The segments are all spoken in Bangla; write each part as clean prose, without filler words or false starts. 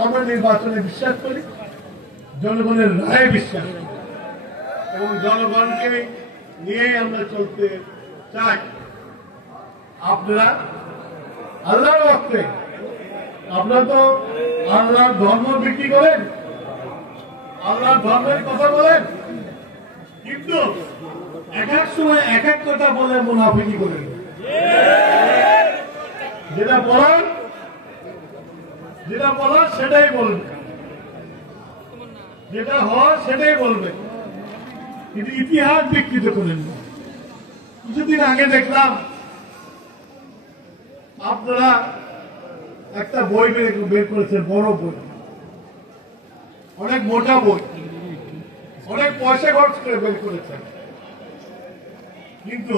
আমরা নির্বাচনে বিশ্বাস করি, জনগণের রায়ে বিশ্বাস করি এবং জনগণকে নিয়েই আমরা চলতে চাই। আপনারা আল্লাহর ভক্তে, আপনারা তো আল্লাহর ধর্ম বিক্রি করেন, আল্লাহর ধর্মের কথা বলেন, কিন্তু এক এক সময় এক এক কথা বলে মুনাফিকি করেন। যেটা বলার সেটাই বলবে, যেটা হওয়ার সেটাই বলবে, কিন্তু ইতিহাস বিকৃত করেন। কিছুদিন আগে দেখলাম আপনারা একটা বই বের করেছেন, বড় বই, অনেক মোটা বই, অনেক পয়সা খরচ করে বের করেছেন, কিন্তু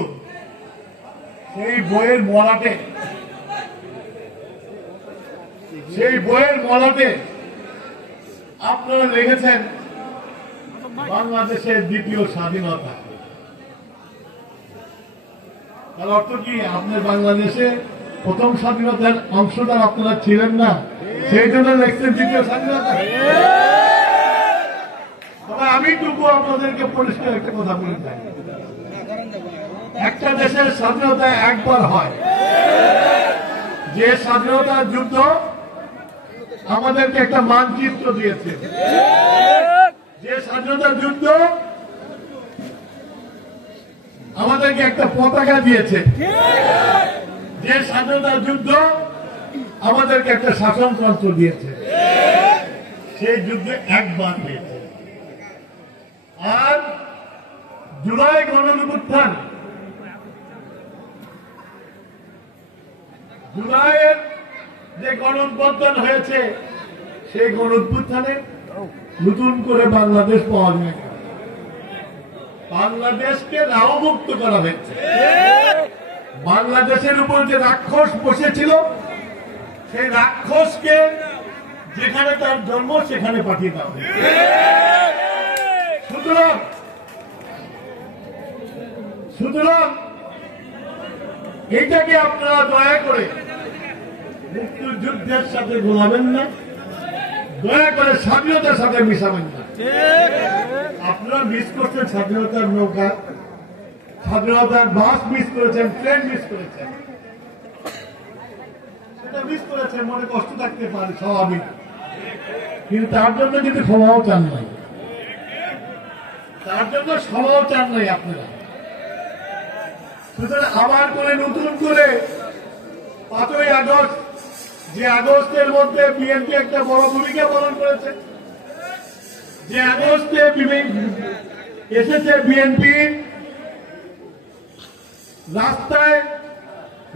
সেই বইয়ের মলাটে আপনারা লিখেছেন বাংলাদেশের দ্বিতীয় স্বাধীনতা। তার অর্থ কি আপনার বাংলাদেশে প্রথম স্বাধীনতার অংশটা আপনারা ছিলেন না, সেই জন্য লিখছেন দ্বিতীয় স্বাধীনতা? তবে আমি টুকু আপনাদেরকে পরিষ্কার একটা কথা বলে চাই, একটা দেশের স্বাধীনতা একবার হয়, যে স্বাধীনতার যুদ্ধ আমাদেরকে একটা মানচিত্র দিয়েছে, যে স্বাধীনতার যুদ্ধ আমাদেরকে একটা পতাকা দিয়েছে, যে স্বাধীনতার যুদ্ধ আমাদেরকে একটা শাসনতন্ত্র দিয়েছে, সেই যুদ্ধে একবার হয়েছে। আর জুলাই গণঅভ্যুত্থান, জুলাইয়ের যে গণঅভ্যুত্থান হয়েছে, সেই গণঅভ্যুত্থানে নতুন করে বাংলাদেশ পাওয়া যায়, বাংলাদেশকে রাওমুক্ত করা হয়েছে। বাংলাদেশের উপর যে রাক্ষস বসেছিল, সেই রাক্ষসকে যেখানে তার জন্ম সেখানে পাঠিয়ে দেওয়া হয়েছে। সুতরাং এইটাকে আপনারা দয়া করে মুক্তিযুদ্ধের সাথে গোলাবেন না, দয়া করে স্বাধীনতার সাথে মিশাবেন না। আপনারা মিস করছেন স্বাধীনতার নৌকা, স্বাধীনতার বাস মিস করেছেন, ট্রেন মিস করেছেন, সেটা মিস করেছেন, মনে কষ্ট থাকতে পারে, স্বাভাবিক, কিন্তু তার জন্য কিন্তু ক্ষমাও চান নাই, তার জন্য ক্ষমাও চান নাই আপনারা। সুতরাং আবার করে নতুন করে 5ই আগস্ট, যে আগস্টের মধ্যে বিএনপি একটা বড় ভূমিকা পালন করেছে, যে আগস্টে এসেছে বিএনপি রাস্তায়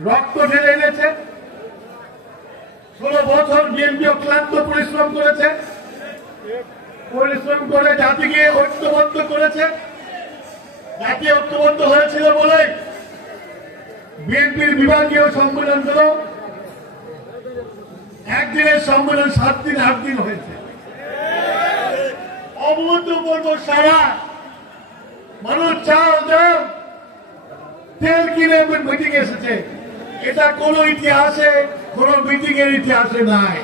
রক্ত ঢেলে এনেছে, 16 বছর বিএনপি অক্লান্ত পরিশ্রম করেছে, পরিশ্রম করে জাতিকে ঐক্যবদ্ধ করেছে। জাতি ঐক্যবদ্ধ হয়েছিল বলে বিএনপির বিভাগীয় সম্মেলন হল একদিনের সম্মেলন 7 দিন 8 দিন হয়েছে। অভূতপূর্ব সারা মানুষ চাল ডাল তেল কিনে মিটিং এসেছে, এটা কোন ইতিহাসে, কোন মিটিং এর ইতিহাসে নাই।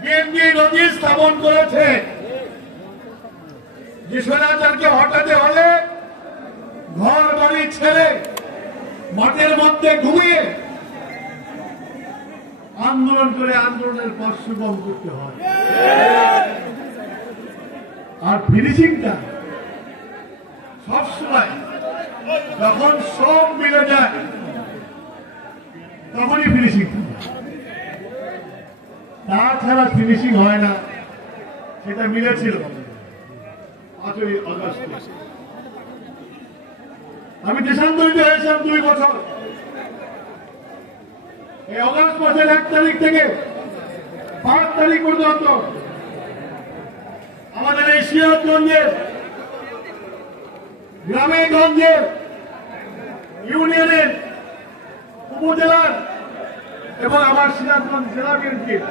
বিএনপি নদী স্থাপন করেছে যে স্বৈরাচারকে হটাতে হলে ঘর বাড়ি ছেড়ে মাঠের মধ্যে ঘুমিয়ে আন্দোলন করে আন্দোলনের পর সুগম করতে হয়। আর ফিনিশিংটা সবসময় যখন সব মিলে যায় তখনই ফিনিশিং, তাছাড়া ফিনিশিং হয় না। সেটা মিলেছিল 5ই আগস্ট। আমি দেশান্তরিত হয়েছিলাম 2 বছর। এই আগস্ট মাসের 1 তারিখ থেকে 5 তারিখ পর্যন্ত আমাদের এই সিরাজগঞ্জের গ্রামে গঞ্জের, ইউনিয়নের, উপজেলার এবং আমার সিরাজগঞ্জ জেলা বিএনপির